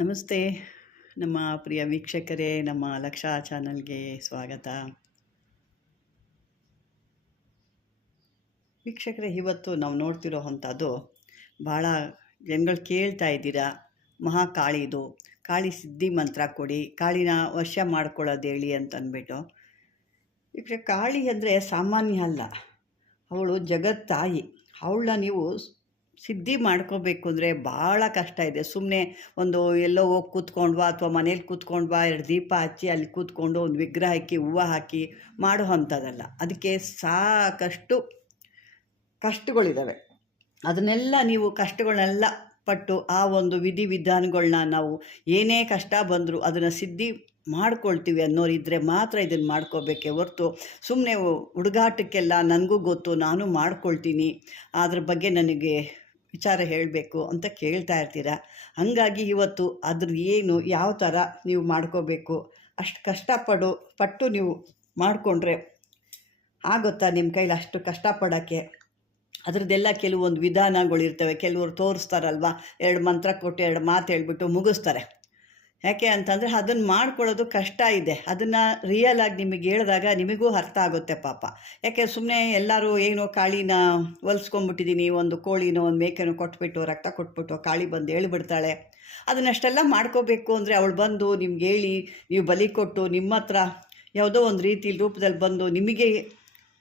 ನಮಸ್ತೆ ನಮ್ಮ ಪ್ರಿಯ ವೀಕ್ಷಕರೇ, ನಮ್ಮ ಲಕ್ಷ ಚಾನಲ್ಗೆ ಸ್ವಾಗತ. ವೀಕ್ಷಕರೇ, ಇವತ್ತು ನಾವು ನೋಡ್ತಿರೋ ಅಂಥದ್ದು ಭಾಳ ಜನಗಳು ಕೇಳ್ತಾ ಇದ್ದೀರಾ, ಮಹಾಕಾಳಿದು ಕಾಳಿ ಸಿದ್ಧಿ ಮಂತ್ರ ಕೊಡಿ, ಕಾಳಿನ ವಶ ಮಾಡ್ಕೊಳ್ಳೋದು ಹೇಳಿ ಅಂತಂದ್ಬಿಟ್ಟು. ವೀಕ್ಷಕ, ಕಾಳಿ ಅಂದರೆ ಸಾಮಾನ್ಯ ಅಲ್ಲ, ಅವಳು ಜಗತ್ತಾಯಿ. ಅವಳನ್ನ ನೀವು ಸಿದ್ಧಿ ಮಾಡ್ಕೋಬೇಕು ಅಂದರೆ ಭಾಳ ಕಷ್ಟ ಇದೆ. ಸುಮ್ಮನೆ ಒಂದು ಎಲ್ಲೋ ಹೋಗಿ ಕೂತ್ಕೊಂಡ್ವಾ ಅಥವಾ ಮನೇಲಿ ಕೂತ್ಕೊಂಡ್ವಾ, 2 ದೀಪ ಹಚ್ಚಿ ಅಲ್ಲಿ ಕೂತ್ಕೊಂಡು ಒಂದು ವಿಗ್ರಹಕ್ಕೆ ಹೂವು ಹಾಕಿ ಮಾಡೋ ಅಂಥದ್ದಲ್ಲ. ಅದಕ್ಕೆ ಸಾಕಷ್ಟು ಕಷ್ಟಗಳಿದ್ದಾವೆ. ಅದನ್ನೆಲ್ಲ ನೀವು ಕಷ್ಟಗಳನ್ನೆಲ್ಲ ಪಟ್ಟು ಆ ಒಂದು ವಿಧಿವಿಧಾನಗಳನ್ನ ನಾವು ಏನೇ ಕಷ್ಟ ಬಂದರೂ ಅದನ್ನು ಸಿದ್ಧಿ ಮಾಡ್ಕೊಳ್ತೀವಿ ಅನ್ನೋರಿದ್ದರೆ ಮಾತ್ರ ಇದನ್ನು ಮಾಡ್ಕೋಬೇಕೇ ಹೊರ್ತು ಸುಮ್ಮನೆ ಹುಡುಗಾಟಕ್ಕೆಲ್ಲ ನನಗೂ ಗೊತ್ತು, ನಾನು ಮಾಡ್ಕೊಳ್ತೀನಿ, ಅದ್ರ ಬಗ್ಗೆ ನನಗೆ ವಿಚಾರ ಹೇಳಬೇಕು ಅಂತ ಕೇಳ್ತಾ ಇರ್ತೀರ. ಹಾಗಾಗಿ ಇವತ್ತು ಅದ್ರ ಏನು ಯಾವ ಥರ ನೀವು ಮಾಡ್ಕೋಬೇಕು, ಅಷ್ಟು ಪಟ್ಟು ನೀವು ಮಾಡಿಕೊಂಡ್ರೆ ಆಗುತ್ತಾ ನಿಮ್ಮ ಕೈಲಿ ಅಷ್ಟು ಕಷ್ಟಪಡೋಕ್ಕೆ? ಅದರದ್ದೆಲ್ಲ ಕೆಲವೊಂದು ವಿಧಾನಗಳಿರ್ತವೆ. ಕೆಲವರು ತೋರಿಸ್ತಾರಲ್ವ, 2 ಮಂತ್ರ ಕೊಟ್ಟು 2 ಮಾತು ಹೇಳ್ಬಿಟ್ಟು ಮುಗಿಸ್ತಾರೆ. ಯಾಕೆ ಅಂತಂದರೆ ಅದನ್ನು ಮಾಡ್ಕೊಳ್ಳೋದು ಕಷ್ಟ ಇದೆ. ಅದನ್ನು ರಿಯಲ್ ಆಗಿ ನಿಮಗೆ ಹೇಳಿದಾಗ ನಿಮಗೂ ಅರ್ಥ ಆಗುತ್ತೆ ಪಾಪ. ಯಾಕೆ ಸುಮ್ಮನೆ ಎಲ್ಲರೂ ಏನೋ ಕಾಳಿನ ಹೊಲಿಸ್ಕೊಂಬಿಟ್ಟಿದ್ದೀನಿ, ಒಂದು ಕೋಳಿನೋ ಒಂದು ಮೇಕೆನೋ ಕೊಟ್ಬಿಟ್ಟು ರಕ್ತ ಕೊಟ್ಬಿಟ್ಟು ಕಾಳಿ ಬಂದು ಹೇಳಿಬಿಡ್ತಾಳೆ. ಅದನ್ನಷ್ಟೆಲ್ಲ ಮಾಡ್ಕೋಬೇಕು ಅಂದರೆ ಅವಳು ಬಂದು ನಿಮ್ಗೆ ಹೇಳಿ ನೀವು ಬಲಿ ಕೊಟ್ಟು ನಿಮ್ಮ ಹತ್ರ ಯಾವುದೋ ಒಂದು ರೀತಿ ರೂಪದಲ್ಲಿ ಬಂದು ನಿಮಗೆ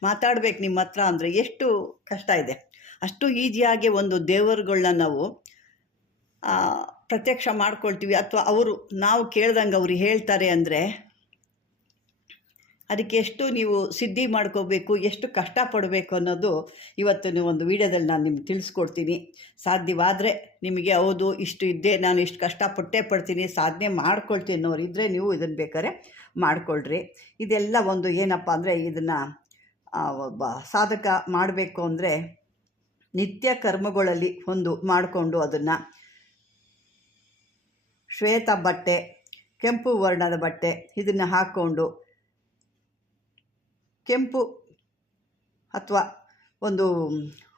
ಮಾತಾಡ್ಬೇಕು ನಿಮ್ಮ ಹತ್ರ ಅಂದರೆ ಎಷ್ಟು ಕಷ್ಟ ಇದೆ. ಅಷ್ಟು ಈಸಿಯಾಗಿ ಒಂದು ದೇವರುಗಳನ್ನ ನಾವು ಪ್ರತ್ಯಕ್ಷ ಮಾಡ್ಕೊಳ್ತೀವಿ, ಅಥವಾ ಅವರು ನಾವು ಕೇಳ್ದಂಗೆ ಅವ್ರು ಹೇಳ್ತಾರೆ ಅಂದರೆ ಅದಕ್ಕೆ ಎಷ್ಟು ನೀವು ಸಿದ್ಧಿ ಮಾಡ್ಕೋಬೇಕು, ಎಷ್ಟು ಕಷ್ಟಪಡಬೇಕು ಅನ್ನೋದು ಇವತ್ತು ಒಂದು ವಿಡಿಯೋದಲ್ಲಿ ನಾನು ನಿಮ್ಗೆ ತಿಳಿಸ್ಕೊಡ್ತೀನಿ. ಸಾಧ್ಯವಾದರೆ ನಿಮಗೆ ಹೌದು ಇಷ್ಟು ಇದ್ದೆ, ನಾನು ಇಷ್ಟು ಕಷ್ಟಪಟ್ಟೇ ಪಡ್ತೀನಿ, ಸಾಧನೆ ಮಾಡ್ಕೊಳ್ತೀನಿ ಅನ್ನೋರಿದ್ದರೆ ನೀವು ಇದನ್ನು ಬೇಕಾದ್ರೆ ಮಾಡ್ಕೊಳ್ರಿ. ಇದೆಲ್ಲ ಒಂದು ಏನಪ್ಪ ಅಂದರೆ ಇದನ್ನು ಒಬ್ಬ ಸಾಧಕ ಮಾಡಬೇಕು ಅಂದರೆ ನಿತ್ಯ ಕರ್ಮಗಳಲ್ಲಿ ಒಂದು ಮಾಡಿಕೊಂಡು ಅದನ್ನು ಶ್ವೇತ ಬಟ್ಟೆ, ಕೆಂಪು ವರ್ಣದ ಬಟ್ಟೆ ಇದನ್ನು ಹಾಕ್ಕೊಂಡು, ಕೆಂಪು ಅಥವಾ ಒಂದು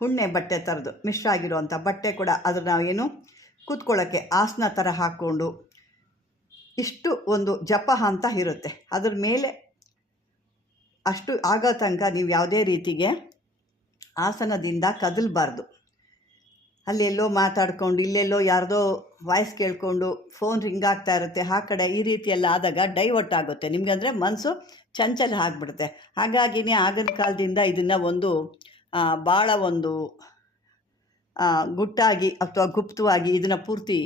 ಉಣ್ಣೆ ಬಟ್ಟೆ ಥರದ್ದು ಮಿಶ್ರ ಆಗಿರುವಂಥ ಬಟ್ಟೆ ಕೂಡ ಅದನ್ನು ಏನು ಕೂತ್ಕೊಳ್ಳೋಕ್ಕೆ ಆಸನ ಥರ ಹಾಕ್ಕೊಂಡು, ಇಷ್ಟು ಒಂದು ಜಪ ಅಂತ ಇರುತ್ತೆ. ಅದ್ರ ಮೇಲೆ ಅಷ್ಟು ಆಗೋ ತನಕ ನೀವು ಯಾವುದೇ ರೀತಿಗೆ ಆಸನದಿಂದ ಕದಲಬಾರ್ದು. ಅಲ್ಲೆಲ್ಲೋ ಮಾತಾಡ್ಕೊಂಡು, ಇಲ್ಲೆಲ್ಲೋ ಯಾರ್ದೋ ವಾಯ್ಸ್ ಕೇಳಿಕೊಂಡು, ಫೋನ್ ರಿಂಗ್ ಆಗ್ತಾ ಇರುತ್ತೆ, ಆ ಕಡೆ ಈ ರೀತಿ ಎಲ್ಲ ಆದಾಗ ಡೈವರ್ಟ್ ಆಗುತ್ತೆ ನಿಮಗೆ, ಅಂದರೆ ಮನಸ್ಸು ಚಂಚಲ ಆಗಿಬಿಡುತ್ತೆ. ಹಾಗಾಗಿನೇ ಆಗಿನ ಕಾಲದಿಂದ ಇದನ್ನು ಒಂದು ಭಾಳ ಒಂದು ಗುಟ್ಟಾಗಿ ಅಥವಾ ಗುಪ್ತವಾಗಿ ಇದನ್ನು ಪೂರ್ತಿ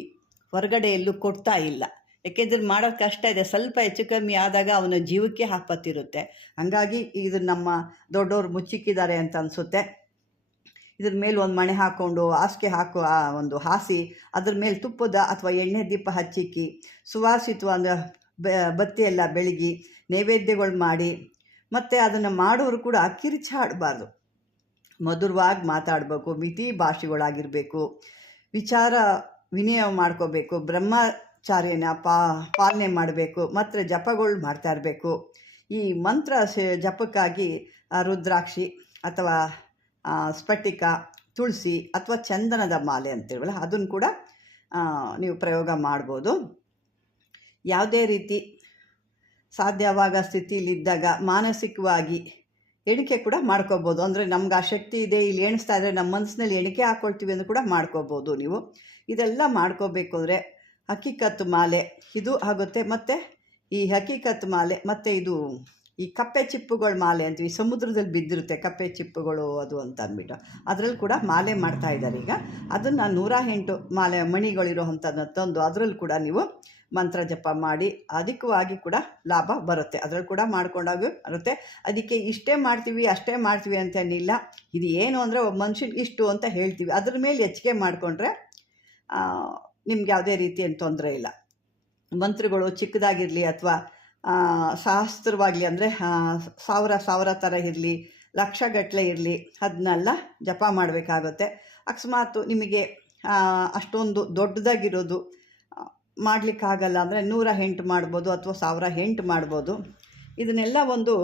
ಹೊರಗಡೆ ಎಲ್ಲೂ ಕೊಡ್ತಾ ಇಲ್ಲ. ಯಾಕೆಂದ್ರೆ ಮಾಡೋದು ಕಷ್ಟ ಇದೆ. ಸ್ವಲ್ಪ ಹೆಚ್ಚು ಕಮ್ಮಿ ಆದಾಗ ಅವನ ಜೀವಕ್ಕೆ ಆಪತ್ತಿರುತ್ತೆ. ಹಾಗಾಗಿ ಇದನ್ನು ನಮ್ಮ ದೊಡ್ಡವರು ಮುಚ್ಚಿಕ್ಕಿದ್ದಾರೆ ಅಂತ ಅನಿಸುತ್ತೆ. ಇದ್ರ ಮೇಲೆ ಒಂದು ಮಣೆ ಹಾಕ್ಕೊಂಡು ಹಾಸಿಗೆ ಒಂದು ಹಾಸಿ ಅದ್ರ ಮೇಲೆ ತುಪ್ಪದ ಅಥವಾ ಎಣ್ಣೆ ದೀಪ ಹಚ್ಚಿಕ್ಕಿ ಸುವಾಸಿತವಾದ ಬತ್ತಿ ಎಲ್ಲ ಬೆಳಗಿ ನೈವೇದ್ಯಗಳು ಮಾಡಿ, ಮತ್ತು ಅದನ್ನು ಮಾಡೋರು ಕೂಡ ಕಿರಿಚಾಡಬಾರ್ದು, ಮಧುರವಾಗಿ ಮಾತಾಡಬೇಕು, ಮಿತಿ ಭಾಷೆಗಳಾಗಿರಬೇಕು, ವಿಚಾರ ವಿನಿಮಯ ಮಾಡ್ಕೋಬೇಕು, ಬ್ರಹ್ಮಚಾರ್ಯನ ಪಾಲನೆ ಮಾಡಬೇಕು, ಮತ್ತು ಜಪಗಳು ಮಾಡ್ತಾ ಇರಬೇಕು. ಈ ಮಂತ್ರ ಜಪಕ್ಕಾಗಿ ರುದ್ರಾಕ್ಷಿ ಅಥವಾ ಸ್ಫಟಿಕ, ತುಳಸಿ ಅಥವಾ ಚಂದನದ ಮಾಲೆ ಅಂತಿರುವಲ್ಲ ಅದನ್ನು ಕೂಡ ನೀವು ಪ್ರಯೋಗ ಮಾಡ್ಬೋದು. ಯಾವುದೇ ರೀತಿ ಸಾಧ್ಯವಾಗ ಸ್ಥಿತಿಯಲ್ಲಿದ್ದಾಗ ಮಾನಸಿಕವಾಗಿ ಎಣಿಕೆ ಕೂಡ ಮಾಡ್ಕೋಬೋದು. ಅಂದರೆ ನಮ್ಗೆ ಆ ಶಕ್ತಿ ಇದೆ, ಇಲ್ಲಿ ಎಣಿಸ್ತಾ ಇದ್ದರೆ ನಮ್ಮ ಮನಸ್ಸಿನಲ್ಲಿ ಎಣಿಕೆ ಹಾಕ್ಕೊಳ್ತೀವಿ ಅಂತ ಕೂಡ ಮಾಡ್ಕೋಬೋದು ನೀವು. ಇದೆಲ್ಲ ಮಾಡ್ಕೋಬೇಕು ಅಂದರೆ ಹಕ್ಕಿಕತ್ತು ಮಾಲೆ ಇದು ಆಗುತ್ತೆ. ಮತ್ತು ಈ ಹಕ್ಕಿಕತ್ತು ಮಾಲೆ ಮತ್ತು ಇದು ಈ ಕಪ್ಪೆ ಚಿಪ್ಪುಗಳ ಮಾಲೆ ಅಂತೀವಿ, ಸಮುದ್ರದಲ್ಲಿ ಬಿದ್ದಿರುತ್ತೆ ಕಪ್ಪೆ ಚಿಪ್ಪುಗಳು ಅದು ಅಂತ ಅಂದ್ಬಿಟ್ಟು, ಅದರಲ್ಲಿ ಕೂಡ ಮಾಲೆ ಮಾಡ್ತಾ ಇದ್ದಾರೆ ಈಗ. ಅದನ್ನು 108 ಮಾಲೆ ಮಣಿಗಳಿರೋ ಅಂಥದ್ದನ್ನ ತಂದು ಅದರಲ್ಲಿ ಕೂಡ ನೀವು ಮಂತ್ರ ಜಪ ಮಾಡಿ ಅಧಿಕವಾಗಿ ಕೂಡ ಲಾಭ ಬರುತ್ತೆ. ಅದರಲ್ಲಿ ಕೂಡ ಮಾಡ್ಕೊಂಡಾಗ ಬರುತ್ತೆ. ಅದಕ್ಕೆ ಇಷ್ಟೇ ಮಾಡ್ತೀವಿ ಅಷ್ಟೇ ಮಾಡ್ತೀವಿ ಅಂತೇನಿಲ್ಲ. ಇದು ಏನು ಅಂದರೆ ಒಬ್ಬ ಮನುಷ್ಯನಿಗೆ ಇಷ್ಟು ಅಂತ ಹೇಳ್ತೀವಿ, ಅದ್ರ ಮೇಲೆ ಹೆಚ್ಚಿಗೆ ಮಾಡಿಕೊಂಡ್ರೆ ನಿಮ್ಗೆ ಯಾವುದೇ ರೀತಿಯ ತೊಂದರೆ ಇಲ್ಲ. ಮಂತ್ರಗಳು ಚಿಕ್ಕದಾಗಿರಲಿ ಅಥವಾ ಶಾಸ್ತ್ರವಾಗಲಿ, ಅಂದರೆ ಸಾವಿರ ಥರ ಇರಲಿ, ಲಕ್ಷಗಟ್ಟಲೆ ಇರಲಿ, ಅದನ್ನೆಲ್ಲ ಜಪ ಮಾಡಬೇಕಾಗುತ್ತೆ. ಅಕಸ್ಮಾತ್ ನಿಮಗೆ ಅಷ್ಟೊಂದು ದೊಡ್ಡದಾಗಿರೋದು ಮಾಡಲಿಕ್ಕಾಗಲ್ಲ ಅಂದರೆ 108 ಮಾಡ್ಬೋದು ಅಥವಾ 1008 ಮಾಡ್ಬೋದು. ಇದನ್ನೆಲ್ಲ ಒಂದು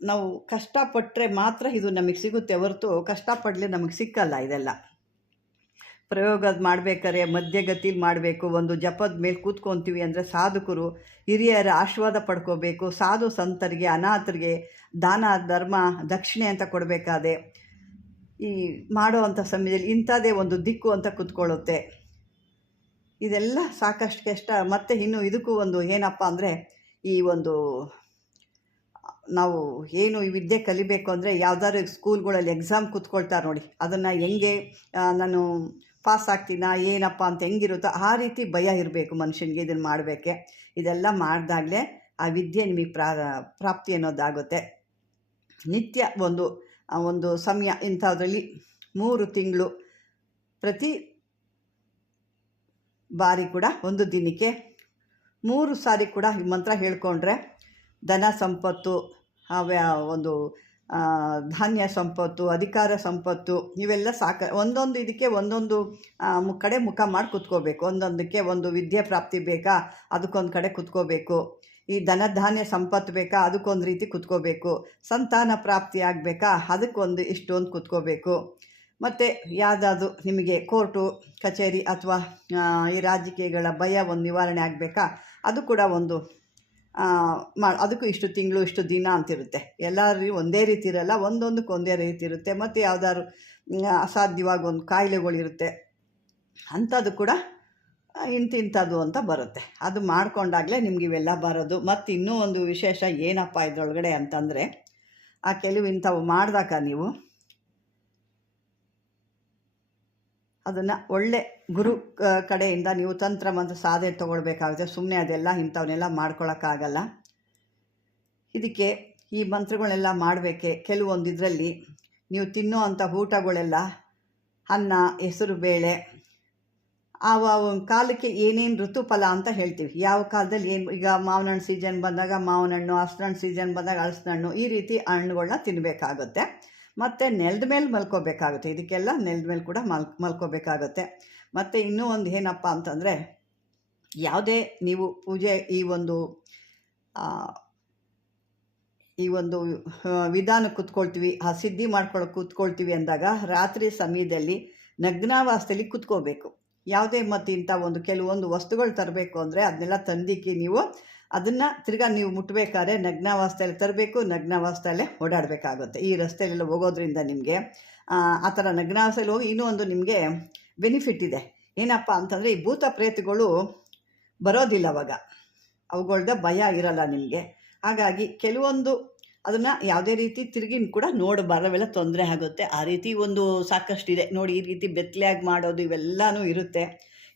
ನಾವು ಕಷ್ಟಪಟ್ಟರೆ ಮಾತ್ರ ಇದು ನಮಗೆ ಸಿಗುತ್ತೆ ಹೊರತು ಕಷ್ಟಪಡಲಿ ನಮಗೆ ಸಿಕ್ಕಲ್ಲ. ಇದೆಲ್ಲ ಪ್ರಯೋಗ ಮಾಡಬೇಕಾದ್ರೆ ಮಧ್ಯಗತಿಲಿ ಮಾಡಬೇಕು. ಒಂದು ಜಪದ ಮೇಲೆ ಕೂತ್ಕೊತೀವಿ ಅಂದರೆ ಸಾಧಕರು ಹಿರಿಯರ ಆಶೀರ್ವಾದ ಪಡ್ಕೋಬೇಕು. ಸಾಧು ಸಂತರಿಗೆ ಅನಾಥರಿಗೆ ದಾನ ಧರ್ಮ ದಕ್ಷಿಣೆ ಅಂತ ಕೊಡಬೇಕಾದೆ ಈ ಮಾಡೋ ಅಂಥ ಸಮಯದಲ್ಲಿ ಇಂಥದ್ದೇ ಒಂದು ದಿಕ್ಕು ಅಂತ ಕೂತ್ಕೊಳ್ಳುತ್ತೆ. ಇದೆಲ್ಲ ಸಾಕಷ್ಟು ಕಷ್ಟ. ಮತ್ತು ಇನ್ನು ಇದಕ್ಕೂ ಒಂದು ಏನಪ್ಪ ಅಂದರೆ ಈ ಒಂದು ನಾವು ಏನು ಈ ವಿದ್ಯೆ ಕಲಿಬೇಕು ಅಂದರೆ ಯಾವ್ದಾದ್ರು ಸ್ಕೂಲ್ಗಳಲ್ಲಿ ಎಕ್ಸಾಮ್ ಕೂತ್ಕೊಳ್ತಾರೆ ನೋಡಿ, ಅದನ್ನು ಹೆಂಗೆ ನಾನು ಪಾಸ್ ಆಗ್ತೀನಾ ಏನಪ್ಪ ಅಂತ ಹೆಂಗಿರುತ್ತೋ ಆ ರೀತಿ ಭಯ ಇರಬೇಕು ಮನುಷ್ಯನಿಗೆ. ಇದನ್ನು ಮಾಡಬೇಕೆ, ಇದೆಲ್ಲ ಮಾಡಿದಾಗಲೇ ಆ ವಿದ್ಯೆ ನಿಮಗೆ ಪ್ರಾಪ್ತಿ ಅನ್ನೋದಾಗುತ್ತೆ. ನಿತ್ಯ ಒಂದು ಸಮಯ ಇಂಥದ್ರಲ್ಲಿ 3 ತಿಂಗಳು ಪ್ರತಿ ಬಾರಿ ಕೂಡ ಒಂದು ದಿನಕ್ಕೆ 3 ಸಾರಿ ಕೂಡ ಈ ಮಂತ್ರ ಹೇಳ್ಕೊಂಡ್ರೆ ಧನ ಸಂಪತ್ತು, ಒಂದು ಧಾನ್ಯ ಸಂಪತ್ತು, ಅಧಿಕಾರ ಸಂಪತ್ತು ಇವೆಲ್ಲ ಒಂದೊಂದು ಇದಕ್ಕೆ ಒಂದೊಂದು ಕಡೆ ಮುಖ ಮಾಡಿ ಕೂತ್ಕೋಬೇಕು. ಒಂದೊಂದಕ್ಕೆ ಒಂದು ವಿದ್ಯೆ ಪ್ರಾಪ್ತಿ ಬೇಕಾ ಅದಕ್ಕೊಂದು ಕಡೆ ಕೂತ್ಕೋಬೇಕು. ಈ ಧನಧಾನ್ಯ ಸಂಪತ್ತು ಬೇಕಾ ಅದಕ್ಕೊಂದು ರೀತಿ ಕೂತ್ಕೋಬೇಕು. ಸಂತಾನ ಪ್ರಾಪ್ತಿ ಆಗಬೇಕಾ ಅದಕ್ಕೊಂದು ಇಷ್ಟೊಂದು ಕೂತ್ಕೋಬೇಕು. ಮತ್ತು ಯಾವುದಾದ್ರು ನಿಮಗೆ ಕೋರ್ಟು ಕಚೇರಿ ಅಥವಾ ಈ ರಾಜಕೀಯಗಳ ಭಯ ಒಂದು ನಿವಾರಣೆ ಆಗಬೇಕಾ ಅದು ಕೂಡ ಒಂದು ಅದಕ್ಕೂ ಇಷ್ಟು ತಿಂಗಳು ಇಷ್ಟು ದಿನ ಅಂತಿರುತ್ತೆ. ಎಲ್ಲರಿಗೂ ಒಂದೇ ರೀತಿ ಇರಲ್ಲ, ಒಂದೊಂದಕ್ಕೆ ಒಂದೇ ರೀತಿ ಇರುತ್ತೆ. ಮತ್ತು ಯಾವುದಾದ್ರು ಅಸಾಧ್ಯವಾಗಿ ಒಂದು ಕಾಯಿಲೆಗಳಿರುತ್ತೆ, ಅಂಥದ್ದು ಕೂಡ ಇಂಥದ್ದು ಅಂತ ಬರುತ್ತೆ. ಅದು ಮಾಡಿಕೊಂಡಾಗಲೇ ನಿಮ್ಗೆ ಇವೆಲ್ಲ ಬರೋದು. ಮತ್ತು ಇನ್ನೂ ಒಂದು ವಿಶೇಷ ಏನಪ್ಪ ಇದರೊಳಗಡೆ ಅಂತಂದರೆ ಕೆಲವು ಇಂಥವು ಮಾಡಿದಾಗ ನೀವು ಅದನ್ನು ಒಳ್ಳೆ ಗುರು ಕಡೆಯಿಂದ ನೀವು ತಂತ್ರ ಮಂತ್ರ ಸಾಧನೆ ತೊಗೊಳ್ಬೇಕಾಗುತ್ತೆ. ಸುಮ್ಮನೆ ಅದೆಲ್ಲ ಇಂಥವನ್ನೆಲ್ಲ ಮಾಡ್ಕೊಳಕ್ಕಾಗಲ್ಲ. ಇದಕ್ಕೆ ಈ ಮಂತ್ರಗಳನ್ನೆಲ್ಲ ಮಾಡಬೇಕೆ ಕೆಲವೊಂದು ಇದರಲ್ಲಿ ನೀವು ತಿನ್ನೋ ಅಂಥ ಊಟಗಳೆಲ್ಲ ಅನ್ನ, ಹೆಸರು ಬೇಳೆ, ಒಂದು ಕಾಲಕ್ಕೆ ಏನೇನು ಋತುಫಲ ಅಂತ ಹೇಳ್ತೀವಿ. ಯಾವ ಕಾಲದಲ್ಲಿ ಏನು, ಈಗ ಮಾವಿನ ಹಣ್ಣು ಸೀಸನ್ ಬಂದಾಗ ಮಾವಿನ ಹಣ್ಣು, ಹಲಸಿನ ಹಣ್ಣು ಸೀಸನ್ ಬಂದಾಗ ಹಲಸಿನ ಹಣ್ಣು, ಈ ರೀತಿ ಹಣ್ಣುಗಳನ್ನ ತಿನ್ನಬೇಕಾಗುತ್ತೆ. ಮತ್ತು ನೆಲದ ಮೇಲೆ ಮಲ್ಕೋಬೇಕಾಗುತ್ತೆ. ಇದಕ್ಕೆಲ್ಲ ನೆಲದ ಮೇಲೆ ಕೂಡ ಮಲ್ಕೋಬೇಕಾಗುತ್ತೆ. ಮತ್ತು ಇನ್ನೂ ಒಂದು ಏನಪ್ಪ ಅಂತಂದರೆ ಯಾವುದೇ ನೀವು ಪೂಜೆ ಈ ಒಂದು ವಿಧಾನ ಕೂತ್ಕೊಳ್ತೀವಿ, ಆ ಸಿದ್ಧಿ ಮಾಡ್ಕೊಳ್ಳೋಕೆ ಕೂತ್ಕೊಳ್ತೀವಿ ಅಂದಾಗ ರಾತ್ರಿ ಸಮಯದಲ್ಲಿ ನಗ್ನಾವಸ್ಥೆಯಲ್ಲಿ ಕೂತ್ಕೋಬೇಕು. ಯಾವುದೇ ಮತ್ತು ಇಂಥ ಕೆಲವೊಂದು ವಸ್ತುಗಳು ತರಬೇಕು ಅಂದರೆ ಅದನ್ನೆಲ್ಲ ತಂದಿಕ್ಕಿ ನೀವು ಅದನ್ನು ತಿರ್ಗಾ ನೀವು ಮುಟ್ಟಬೇಕಾದ್ರೆ ನಗ್ನಾವಸ್ಥೆಯಲ್ಲಿ ತರಬೇಕು, ನಗ್ನಾವಸ್ಥೆಯಲ್ಲೇ ಓಡಾಡಬೇಕಾಗುತ್ತೆ. ಈ ರಸ್ತೆಯಲ್ಲೆಲ್ಲ ಹೋಗೋದ್ರಿಂದ ನಿಮಗೆ ಆ ಥರ ನಗ್ನಾವಸ್ಥೆಯಲ್ಲಿ ಹೋಗಿ ಇನ್ನೂ ಒಂದು ನಿಮಗೆ ಬೆನಿಫಿಟ್ ಇದೆ. ಏನಪ್ಪ ಅಂತಂದರೆ ಈ ಭೂತ ಪ್ರೇತಗಳು ಬರೋದಿಲ್ಲ ಅವಾಗ, ಅವುಗಳ್ದ ಭಯ ಇರಲ್ಲ ನಿಮಗೆ. ಹಾಗಾಗಿ ಕೆಲವೊಂದು ಅದನ್ನು ಯಾವುದೇ ರೀತಿ ತಿರುಗಿ ಕೂಡ ನೋಡಬಾರವೆಲ್ಲ ತೊಂದರೆ ಆಗುತ್ತೆ. ಆ ರೀತಿ ಒಂದು ಸಾಕಷ್ಟಿದೆ ನೋಡಿ. ಈ ರೀತಿ ಬೆತ್ತಲೆಯಾಗಿ ಮಾಡೋದು ಇವೆಲ್ಲನೂ ಇರುತ್ತೆ.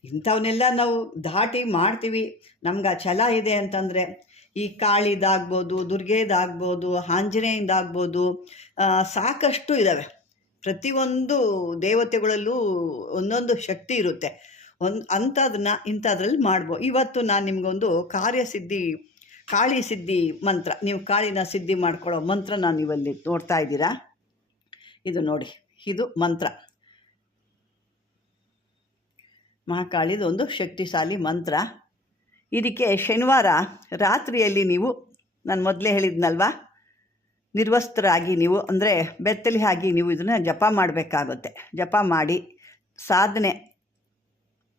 ಇಂಥವನ್ನೆಲ್ಲ ನಾವು ದಾಟಿ ಮಾಡ್ತೀವಿ, ನಮ್ಗೆ ಆ ಛಲ ಇದೆ ಅಂತಂದರೆ ಈ ಕಾಳಿದಾಗ್ಬೋದು, ದುರ್ಗೆದಾಗ್ಬೋದು, ಆಂಜನೇಯಂದಾಗ್ಬೋದು, ಸಾಕಷ್ಟು ಇದ್ದಾವೆ. ಪ್ರತಿಯೊಂದು ದೇವತೆಗಳಲ್ಲೂ ಒಂದೊಂದು ಶಕ್ತಿ ಇರುತ್ತೆ. ಇಂಥದ್ರಲ್ಲಿ ಮಾಡ್ಬೋದು. ಇವತ್ತು ನಾನು ನಿಮಗೊಂದು ಕಾಳಿ ಸಿದ್ಧಿ ಮಂತ್ರ, ನೀವು ಕಾಳಿನ ಸಿದ್ಧಿ ಮಾಡ್ಕೊಳ್ಳೋ ಮಂತ್ರ ನಾನು ಇವಲ್ಲಿ ನೋಡ್ತಾ ಇದ್ದೀರಾ. ಇದು ನೋಡಿ, ಇದು ಮಂತ್ರ, ಮಹಾಕಾಳಿದು ಒಂದು ಶಕ್ತಿಶಾಲಿ ಮಂತ್ರ. ಇದಕ್ಕೆ ಶನಿವಾರ ರಾತ್ರಿಯಲ್ಲಿ ನೀವು, ನಾನು ಮೊದಲೇ ಹೇಳಿದ್ನಲ್ವ, ನಿರ್ವಸ್ತ್ರರಾಗಿ ನೀವು ಅಂದರೆ ಬೆತ್ತಲಿ ಆಗಿ ನೀವು ಇದನ್ನು ಜಪ ಮಾಡಬೇಕಾಗುತ್ತೆ. ಜಪ ಮಾಡಿ ಸಾಧನೆ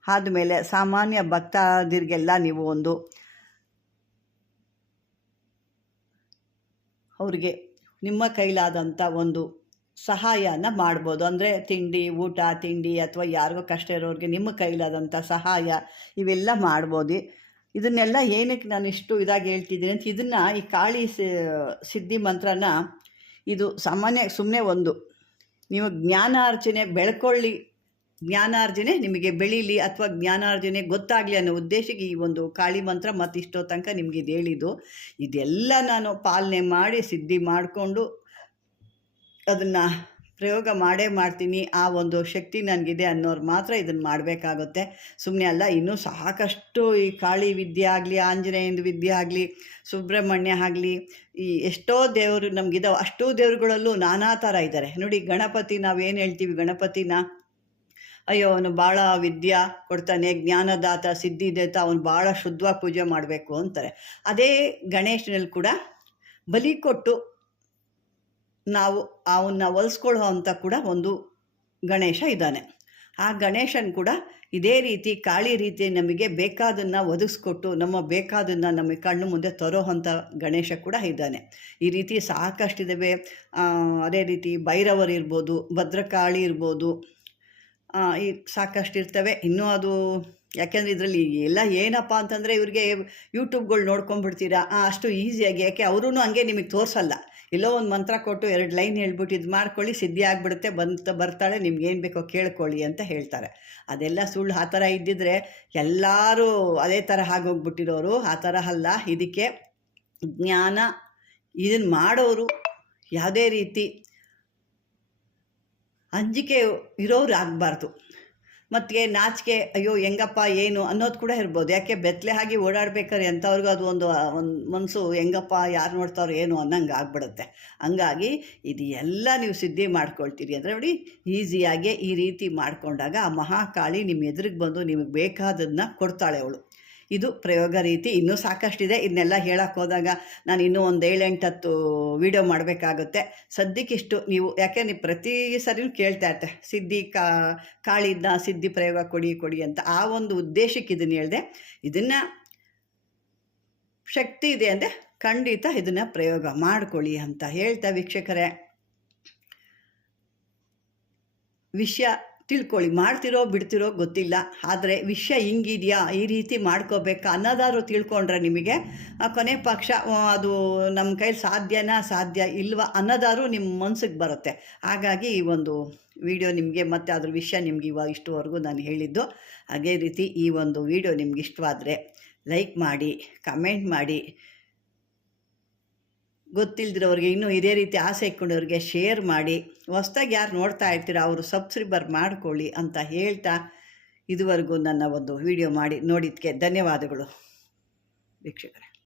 ಆದಮೇಲೆ ಸಾಮಾನ್ಯ ಭಕ್ತಾದಿರಿಗೆಲ್ಲ ನೀವು ಅವ್ರಿಗೆ ನಿಮ್ಮ ಕೈಲಾದಂಥ ಒಂದು ಸಹಾಯನ ಮಾಡ್ಬೋದು. ಅಂದರೆ ಊಟ ತಿಂಡಿ ಅಥವಾ ಯಾರಿಗೋ ಕಷ್ಟ ಇರೋರಿಗೆ ನಿಮ್ಮ ಕೈಲಾದಂಥ ಸಹಾಯ ಇವೆಲ್ಲ ಮಾಡ್ಬೋದು. ಇದನ್ನೆಲ್ಲ ಏನಕ್ಕೆ ನಾನು ಇಷ್ಟು ಇದಾಗಿ ಹೇಳ್ತಿದ್ದೀನಿ ಅಂತ, ಇದನ್ನು ಈ ಕಾಳಿ ಸಿದ್ಧಿ ಮಂತ್ರನ ಇದು ಸಾಮಾನ್ಯ ಸುಮ್ಮನೆ ನೀವು ಜ್ಞಾನಾರ್ಜನೆ ಬೆಳ್ಕೊಳ್ಳಿ, ಜ್ಞಾನಾರ್ಜನೆ ನಿಮಗೆ ಬೆಳೀಲಿ ಅಥವಾ ಜ್ಞಾನಾರ್ಜನೆ ಗೊತ್ತಾಗಲಿ ಅನ್ನೋ ಉದ್ದೇಶಕ್ಕೆ ಈ ಒಂದು ಕಾಳಿ ಮಂತ್ರ ಮತ್ತು ಇಷ್ಟೋ ತನಕ ನಿಮಗೆ ಇದು ಹೇಳಿದ್ದು. ಇದೆಲ್ಲ ನಾನು ಪಾಲನೆ ಮಾಡಿ ಸಿದ್ಧಿ ಮಾಡಿಕೊಂಡು ಅದನ್ನು ಪ್ರಯೋಗ ಮಾಡ್ತೀನಿ, ಆ ಒಂದು ಶಕ್ತಿ ನನಗಿದೆ ಅನ್ನೋರು ಮಾತ್ರ ಇದನ್ನು ಮಾಡಬೇಕಾಗುತ್ತೆ. ಸುಮ್ಮನೆ ಅಲ್ಲ, ಇನ್ನೂ ಸಾಕಷ್ಟು ಈ ಕಾಳಿ ವಿದ್ಯೆ ಆಗಲಿ, ಆಂಜನೇಯನ ವಿದ್ಯೆ ಆಗಲಿ, ಸುಬ್ರಹ್ಮಣ್ಯ ಆಗಲಿ, ಈ ಎಷ್ಟೋ ದೇವರು ನಮಗಿದಾವೆ. ಅಷ್ಟೂ ದೇವರುಗಳಲ್ಲೂ ನಾನಾ ಥರ ಇದ್ದಾರೆ ನೋಡಿ. ಗಣಪತಿ ನಾವೇನು ಹೇಳ್ತೀವಿ, ಗಣಪತಿನ ಅಯ್ಯೋ ಅವನು ಭಾಳ ವಿದ್ಯಾ ಕೊಡ್ತಾನೆ, ಜ್ಞಾನದಾತ, ಸಿದ್ಧಿದಾತ, ಅವನು ಭಾಳ ಶುದ್ಧವಾಗಿ ಪೂಜೆ ಮಾಡಬೇಕು ಅಂತಾರೆ. ಅದೇ ಗಣೇಶನಲ್ಲಿ ಕೂಡ ಬಲಿ ಕೊಟ್ಟು ನಾವು ಅವನ್ನ ಒಲಿಸ್ಕೊಳ್ಳೋ ಅಂತ ಕೂಡ ಒಂದು ಗಣೇಶ ಇದ್ದಾನೆ. ಆ ಗಣೇಶನ್ ಕೂಡ ಇದೇ ರೀತಿ ಕಾಳಿ ರೀತಿ ನಮಗೆ ಬೇಕಾದನ್ನು ಒದಗಿಸ್ಕೊಟ್ಟು ನಮ್ಮ ಬೇಕಾದನ್ನು ನಮಗೆ ಕಣ್ಣು ಮುಂದೆ ತರೋ ಅಂಥ ಗಣೇಶ ಕೂಡ ಇದ್ದಾನೆ. ಈ ರೀತಿ ಸಾಕಷ್ಟಿದ್ದಾವೆ. ಅದೇ ರೀತಿ ಭೈರವರು ಇರ್ಬೋದು, ಭದ್ರಕಾಳಿ ಇರ್ಬೋದು, ಈ ಸಾಕಷ್ಟಿರ್ತವೆ. ಇನ್ನೂ ಅದು ಯಾಕೆಂದರೆ ಇದರಲ್ಲಿ ಎಲ್ಲ ಏನಪ್ಪ ಅಂತಂದರೆ ಇವ್ರಿಗೆ ಯೂಟ್ಯೂಬ್ಗಳು ನೋಡ್ಕೊಂಡ್ಬಿಡ್ತೀರಾ ಅಷ್ಟು ಈಸಿಯಾಗಿ. ಯಾಕೆ ಅವರೂ ಹಂಗೆ ನಿಮಗೆ ತೋರಿಸಲ್ಲ. ಎಲ್ಲೋ ಒಂದು ಮಂತ್ರ ಕೊಟ್ಟು 2 ಲೈನ್ ಹೇಳ್ಬಿಟ್ಟು ಇದು ಮಾಡ್ಕೊಳ್ಳಿ, ಸಿದ್ಧಿ ಆಗಿಬಿಡುತ್ತೆ, ಬರ್ತಾಳೆ, ನಿಮ್ಗೇನು ಬೇಕೋ ಕೇಳ್ಕೊಳ್ಳಿ ಅಂತ ಹೇಳ್ತಾರೆ. ಅದೆಲ್ಲ ಸುಳ್ಳು. ಆ ಥರ ಇದ್ದಿದ್ರೆ ಎಲ್ಲರೂ ಅದೇ ಥರ ಆಗೋಗ್ಬಿಟ್ಟಿರೋರು. ಆ ಥರ ಅಲ್ಲ. ಇದಕ್ಕೆ ಜ್ಞಾನ, ಇದನ್ನು ಮಾಡೋರು ಯಾವುದೇ ರೀತಿ ಅಂಜಿಕೆ ಇರೋರು ಆಗಬಾರ್ದು. ಮತ್ತು ನಾಚಿಕೆ, ಅಯ್ಯೋ ಹೆಂಗಪ್ಪ ಏನು ಅನ್ನೋದು ಕೂಡ ಇರ್ಬೋದು. ಯಾಕೆ ಬೆತ್ತಲೆ ಆಗಿ ಓಡಾಡ್ಬೇಕಾದ್ರೆ ಅಂಥವ್ರಿಗೂ ಅದು ಒಂದು ಮನಸ್ಸು, ಹೆಂಗಪ್ಪ ಯಾರು ನೋಡ್ತಾರೋ ಏನು ಅನ್ನಂಗೆ ಆಗ್ಬಿಡುತ್ತೆ. ಹಂಗಾಗಿ ಇದು ಎಲ್ಲ ನೀವು ಸಿದ್ಧಿ ಮಾಡ್ಕೊಳ್ತೀರಿ ಅಂದರೆ ನೋಡಿ, ಈಸಿಯಾಗೆ ಈ ರೀತಿ ಮಾಡಿಕೊಂಡಾಗ ಆ ಮಹಾಕಾಳಿ ನಿಮ್ಮ ಎದುರಿಗೆ ಬಂದು ನಿಮಗೆ ಬೇಕಾದದನ್ನ ಕೊಡ್ತಾಳೆ ಅವಳು. ಇದು ಪ್ರಯೋಗ ರೀತಿ. ಇನ್ನೂ ಸಾಕಷ್ಟಿದೆ. ಇದನ್ನೆಲ್ಲ ಹೇಳಕ್ಕೆ ಹೋದಾಗ ನಾನು ಇನ್ನೂ ಒಂದು 7-8 ವೀಡಿಯೋ ಮಾಡಬೇಕಾಗುತ್ತೆ. ಸದ್ಯಕ್ಕಿಷ್ಟು ನೀವು, ಯಾಕೆ ನೀವು ಪ್ರತಿ ಸರಿನೂ ಕೇಳ್ತಾ ಇರ್ತೆ ಕಾಳಿದ್ದ ಸಿದ್ಧಿ ಪ್ರಯೋಗ ಕೊಡಿ ಅಂತ. ಆ ಒಂದು ಉದ್ದೇಶಕ್ಕೆ ಇದನ್ನು ಹೇಳಿದೆ. ಇದನ್ನು ಶಕ್ತಿ ಇದೆ ಅಂದರೆ ಖಂಡಿತ ಇದನ್ನು ಪ್ರಯೋಗ ಮಾಡ್ಕೊಳ್ಳಿ ಅಂತ ಹೇಳ್ತಾ, ವೀಕ್ಷಕರೇ ವಿಷಯ ತಿಳ್ಕೊಳ್ಳಿ. ಮಾಡ್ತಿರೋ ಬಿಡ್ತಿರೋ ಗೊತ್ತಿಲ್ಲ, ಆದರೆ ವಿಷಯ ಹಿಂಗಿದೆಯಾ, ಈ ರೀತಿ ಮಾಡ್ಕೋಬೇಕಾ ಅನ್ನೋದಾದ್ರು ತಿಳ್ಕೊಂಡ್ರೆ ನಿಮಗೆ ಕೊನೆ ಪಕ್ಷ ಅದು ನಮ್ಮ ಕೈಲಿ ಸಾಧ್ಯ ಇಲ್ವಾ ಅನ್ನೋದಾದ್ರು ನಿಮ್ಮ ಮನ್ಸಿಗೆ ಬರುತ್ತೆ. ಹಾಗಾಗಿ ಈ ಒಂದು ವಿಡಿಯೋ ನಿಮಗೆ, ಮತ್ತು ಅದ್ರ ವಿಷಯ ನಿಮ್ಗೆ ಇಷ್ಟವರೆಗೂ ನಾನು ಹೇಳಿದ್ದು. ಅದೇ ರೀತಿ ಈ ಒಂದು ವಿಡಿಯೋ ನಿಮ್ಗೆ ಇಷ್ಟವಾದರೆ ಲೈಕ್ ಮಾಡಿ, ಕಮೆಂಟ್ ಮಾಡಿ, ಗೊತ್ತಿಲ್ದಿರೋರಿಗೆ, ಇನ್ನೂ ಇದೇ ರೀತಿ ಆಸೆ ಇಟ್ಕೊಂಡವ್ರಿಗೆ ಶೇರ್ ಮಾಡಿ, ಹೊಸ್ದಾಗಿ ಯಾರು ನೋಡ್ತಾ ಇರ್ತೀರ ಅವರು ಸಬ್ಸ್ಕ್ರೈಬರ್ ಮಾಡ್ಕೊಳ್ಳಿ ಅಂತ ಹೇಳ್ತಾ, ಇದುವರೆಗೂ ನನ್ನ ಒಂದು ವಿಡಿಯೋ ಮಾಡಿ ನೋಡಿದ್ದಕ್ಕೆ ಧನ್ಯವಾದಗಳು ವೀಕ್ಷಕರೇ.